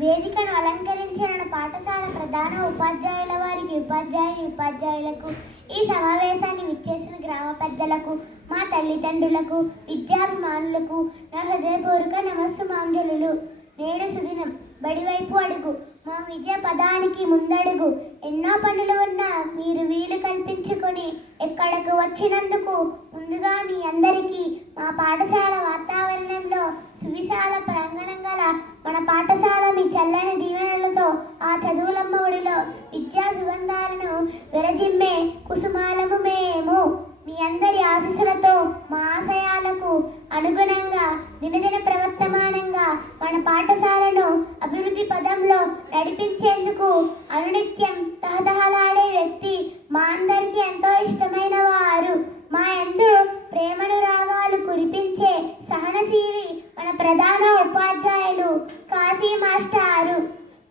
వేదికను అలంకరించిన పాఠశాల ప్రధాన ఉపాధ్యాయుల వారికి, ఉపాధ్యాయులకు, ఈ సమావేశాన్ని విచ్చేసిన గ్రామ పెద్దలకు, మా తల్లిదండ్రులకు, విద్యాభిమానులకు నా హృదయపూర్వక నమస్సుమాంజలులు. నేడు సుదినం, బడివైపు అడుగు, మా విజయ పదానికి ముందడుగు. ఎన్నో పనులు ఉన్నా మీరు వీలు కల్పించుకొని ఎక్కడకు వచ్చినందుకు ముందుగా మీ అందరికీ మా పాఠశాల వాతావరణంలో సువిశాల ప్రాంగణం గల మన పాఠశాల మీ చల్లని దీవెనలతో ఆ చదువులమ్మ ఒడిలో విద్యా సుగంధాలను విరజిమ్మే కుసుమాలము మేము. మీ అందరి ఆశీస్సులతో మా ఆశయాలకు అనుగుణంగా దినదిన ప్రవర్తమానంగా మన పాఠశాలను అభివృద్ధి పదంలో నడిపించేందుకు అనునిత్యం తహతహలాడే వ్యక్తి, మా అందరికీ ఎంతో ఇష్టమైన వారు, మా యందు ప్రేమను రాగాలు కురిపించే సహనశీలి మన ప్రధాన ఉపాధ్యాయులు కాశీ మాస్టారు.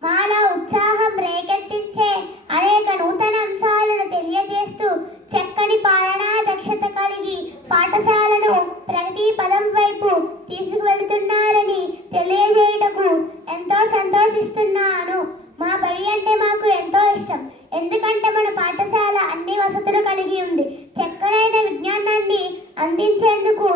మాలో ఉత్సాహం రేకెత్తించే అనేక నూతన అంశాలను తెలియజేస్తూ చక్కని పాలనా దక్షత కలిగి పాఠశాలను ప్రగతి పదం వైపు తీసుకువెళుతున్నారని తెలియజేయటకు ఎంతో సంతోషిస్తున్నాను. మా బడి అంటే మాకు ఎంతో ఇష్టం. ఎందుకంటే మన పాఠశాల అన్ని వసతులు కలిగి ఉంది. చక్కనైన విజ్ఞానాన్ని అందించేందుకు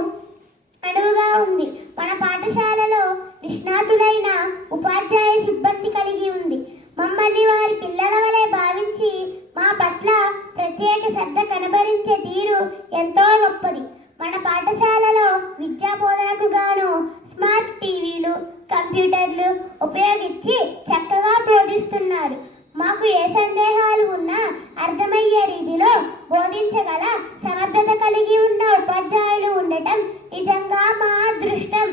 అనువుగా ఉంది. మన పాఠశాలలో నిష్ణాతులైన ఉపాధ్యాయ సిబ్బంది కలిగి ఉంది. మమ్మల్ని వారి పిల్లల వలె భావించి మా పట్ల ప్రత్యేక శ్రద్ధ కనబరించే తీరు ఎంతో గొప్పది. మన పాఠశాలలో విద్యా బోధనకు గాను స్మార్ట్ టీవీలు, కంప్యూటర్లు ఉపయోగించి చక్కగా బోధిస్తున్నారు. మాకు ఏ సందేహాలు ఉన్నా అర్థమయ్యే రీతిలో బోధించగల సమర్థత కలిగి ఉన్న ఉపాధ్యాయులు ఉండటం నిజంగా మా అదృష్టం.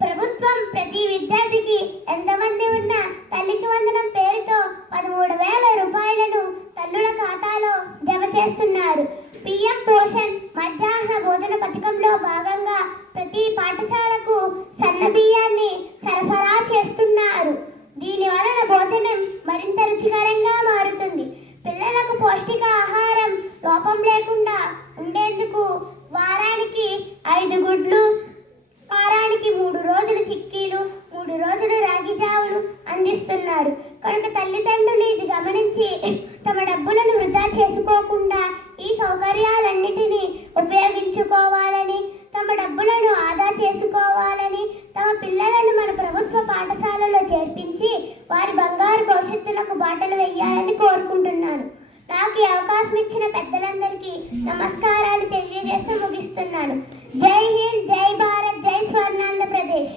ప్రభుత్వం ప్రతి విద్యార్థికి ఎంతమంది ఉన్నా తల్లికి వందనం పేరుతో 13,000 రూపాయలను తల్లుల ఖాతాలో జమ చేస్తున్నారు. పిఎం పోషణ్ మధ్యాహ్న భోజన పథకంలో భాగంగా ప్రతి పాఠశాలకు సన్న బియ్యాన్ని సరఫరా చేస్తున్నారు. దీని వలన భోజనం మరింత రుచికరంగా మారుతుంది. పిల్లలకు పౌష్టిక ఆహారం లోపం లేకుండా ఉండేందుకు వారానికి 5 గుడ్లు, వారానికి 3 రోజులు చిక్కీలు, 3 రోజులు రాగి జావులు అందిస్తున్నారు. కనుక తల్లిదండ్రులు ఇది గమనించి తమ డబ్బులను వృధా చేసుకోకుండా ఈ సౌకర్యాలన్నిటినీ ఉపయోగించుకోవాలని, తమ డబ్బులను ఆదా చేసుకోవాలని, తమ పిల్లలను మన ప్రభుత్వ పాఠశాలలో చేర్పించి వారి బంగారు భవిష్యత్తులకు బాటలు వేయాలని కోరుకుంటున్నాను. నాకు ఈ అవకాశం ఇచ్చిన పెద్దలందరికీ నమస్కారాలు తెలియజేస్తూ ముగిస్తున్నాను. జై హింద్, జై భారత్, జై స్వర్ణాంధ్రప్రదేశ్.